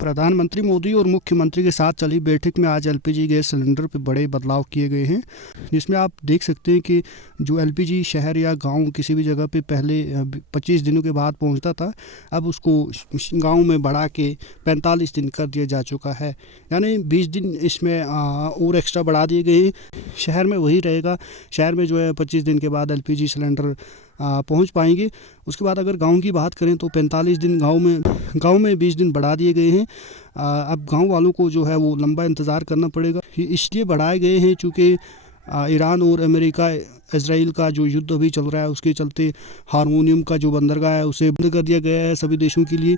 प्रधानमंत्री मोदी और मुख्यमंत्री के साथ चली बैठक में आज एलपीजी गैस सिलेंडर पर बड़े बदलाव किए गए हैं, जिसमें आप देख सकते हैं कि जो एलपीजी शहर या गांव किसी भी जगह पे पहले 25 दिनों के बाद पहुंचता था, अब उसको गांव में बढ़ा के 45 दिन कर दिया जा चुका है। यानी 20 दिन इसमें और एक्स्ट्रा बढ़ा दिए गए हैं। शहर में वही रहेगा, शहर में जो है 25 दिन के बाद एलपीजी सिलेंडर पहुंच पाएंगे। उसके बाद अगर गांव की बात करें तो 45 दिन गांव में 20 दिन बढ़ा दिए गए हैं। अब गांव वालों को जो है वो लंबा इंतज़ार करना पड़ेगा। ये इसलिए बढ़ाए गए हैं क्योंकि ईरान और अमेरिका इजराइल का जो युद्ध अभी चल रहा है, उसके चलते हारमोनियम का जो बंदरगाह है उसे बंद कर दिया गया है सभी देशों के लिए।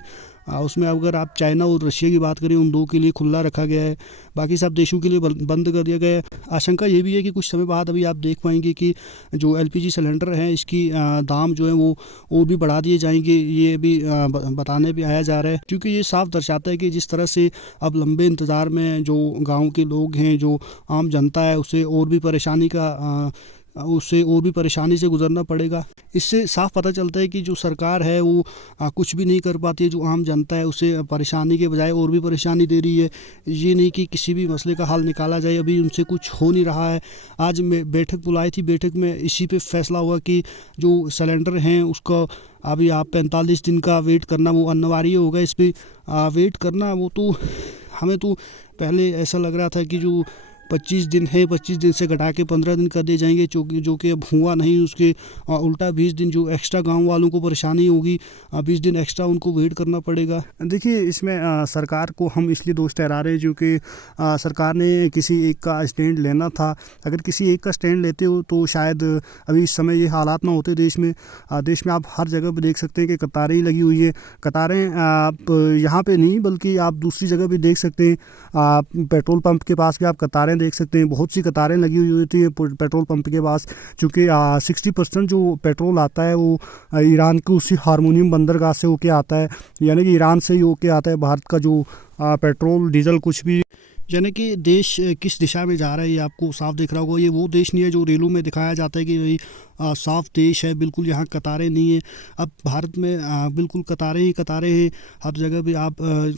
उसमें अगर आप चाइना और रशिया की बात करें, उन दो के लिए खुला रखा गया है, बाकी सब देशों के लिए बंद कर दिया गया है। आशंका ये भी है कि कुछ समय बाद अभी आप देख पाएंगे कि जो एलपीजी सिलेंडर हैं इसकी दाम जो है वो और भी बढ़ा दिए जाएंगे। ये भी बताने भी आया जा रहा है, क्योंकि ये साफ दर्शाता है कि जिस तरह से अब लंबे इंतज़ार में जो गाँव के लोग हैं, जो आम जनता है, उसे और भी परेशानी से गुजरना पड़ेगा। इससे साफ पता चलता है कि जो सरकार है वो कुछ भी नहीं कर पाती है। जो आम जनता है उसे परेशानी के बजाय और भी परेशानी दे रही है। ये नहीं कि किसी भी मसले का हल निकाला जाए, अभी उनसे कुछ हो नहीं रहा है। आज मैं बैठक बुलाई थी, बैठक में इसी पे फैसला हुआ कि जो सिलेंडर हैं उसका अभी आप 45 दिन का वेट करना वो अनिवार्य होगा। इस पर वेट करना वो तो हमें तो पहले ऐसा लग रहा था कि जो 25 दिन है, 25 दिन से घटा के 15 दिन कर दिए जाएंगे, जो कि अब हुआ नहीं। उसके उल्टा 20 दिन जो एक्स्ट्रा गांव वालों को परेशानी होगी, 20 दिन एक्स्ट्रा उनको वेट करना पड़ेगा। देखिए, इसमें सरकार को हम इसलिए दोष ठहरा रहे हैं क्योंकि सरकार ने किसी एक का स्टैंड लेना था। अगर किसी एक का स्टैंड लेते हो तो शायद अभी इस समय ये हालात ना होते देश में। आप हर जगह पर देख सकते हैं कि कतारें लगी हुई है। कतारें आप यहाँ पर नहीं बल्कि आप दूसरी जगह भी देख सकते हैं। पेट्रोल पंप के पास भी आप कतारें देख सकते हैं। बहुत सी कतारें लगी हुई होती है पेट्रोल पंप के पास, क्योंकि 60% जो पेट्रोल आता है वो ईरान के उसी हारमोनियम बंदरगाह से होके आता है। यानी कि ईरान से ही होके आता है भारत का जो पेट्रोल डीजल कुछ भी। यानी कि देश किस दिशा में जा रहा है ये आपको साफ दिख रहा होगा। ये वो देश नहीं है जो रेलों में दिखाया जाता है कि भाई साफ देश है, बिल्कुल यहाँ कतारें नहीं है। अब भारत में बिल्कुल कतारें ही कतारें हैं। हर जगह भी आप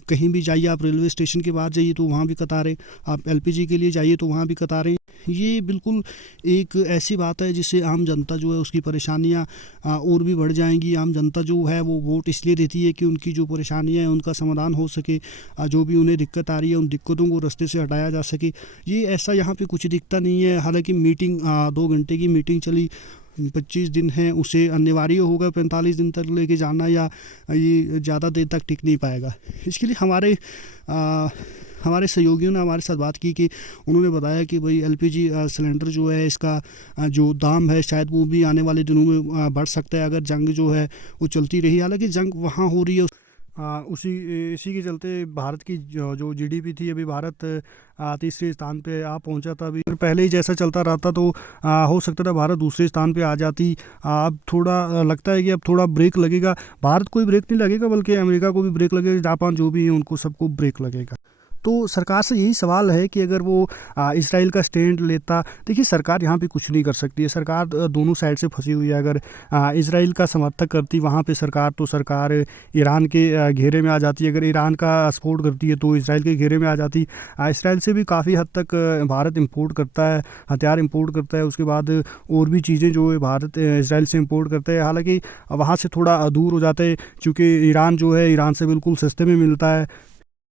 कहीं भी जाइए, आप रेलवे स्टेशन के बाद जाइए तो वहाँ भी कतारें, आप एलपीजी के लिए जाइए तो वहाँ भी कतारें। ये बिल्कुल एक ऐसी बात है जिससे आम जनता जो है उसकी परेशानियाँ और भी बढ़ जाएंगी। आम जनता जो है वो वोट इसलिए देती है कि उनकी जो परेशानियाँ हैं उनका समाधान हो सके, जो भी उन्हें दिक्कत आ रही है उन दिक्कतों को रास्ते से हटाया जा सके। ये ऐसा यहाँ पे कुछ दिखता नहीं है। हालांकि मीटिंग 2 घंटे की मीटिंग चली, 25 दिन है, उसे अनिवार्य होगा 45 दिन तक लेके जाना, या ये ज़्यादा देर तक टिक नहीं पाएगा। इसके लिए हमारे सहयोगियों ने हमारे साथ बात की कि उन्होंने बताया कि भाई एलपीजी सिलेंडर जो है इसका जो दाम है शायद वो भी आने वाले दिनों में बढ़ सकता है, अगर जंग जो है वो चलती रही। हालांकि जंग वहाँ हो रही है, इसी के चलते भारत की जो जीडीपी थी, अभी भारत तीसरे स्थान पे पहुंचा था। अभी पहले ही जैसा चलता रहता तो हो सकता था भारत दूसरे स्थान पे आ जाती। अब थोड़ा लगता है कि अब थोड़ा ब्रेक लगेगा। भारत को ही ब्रेक नहीं लगेगा बल्कि अमेरिका को भी ब्रेक लगेगा, जापान जो भी है उनको सबको ब्रेक लगेगा। तो सरकार से यही सवाल है कि अगर वो इजराइल का स्टैंड लेता, देखिए सरकार यहाँ पे कुछ नहीं कर सकती है। सरकार दोनों साइड से फंसी हुई है। अगर इजराइल का समर्थक करती वहाँ पे सरकार, तो सरकार ईरान के घेरे में आ जाती। अगर ईरान का सपोर्ट करती है तो इजराइल के घेरे में आ जाती। इजराइल से भी काफ़ी हद तक भारत इंपोर्ट करता है, हथियार इंपोर्ट करता है। उसके बाद और भी चीज़ें जो है भारत इजराइल से इंपोर्ट करता है। हालाँकि वहाँ से थोड़ा दूर हो जाता है, क्योंकि ईरान जो है ईरान से बिल्कुल सस्ते में मिलता है।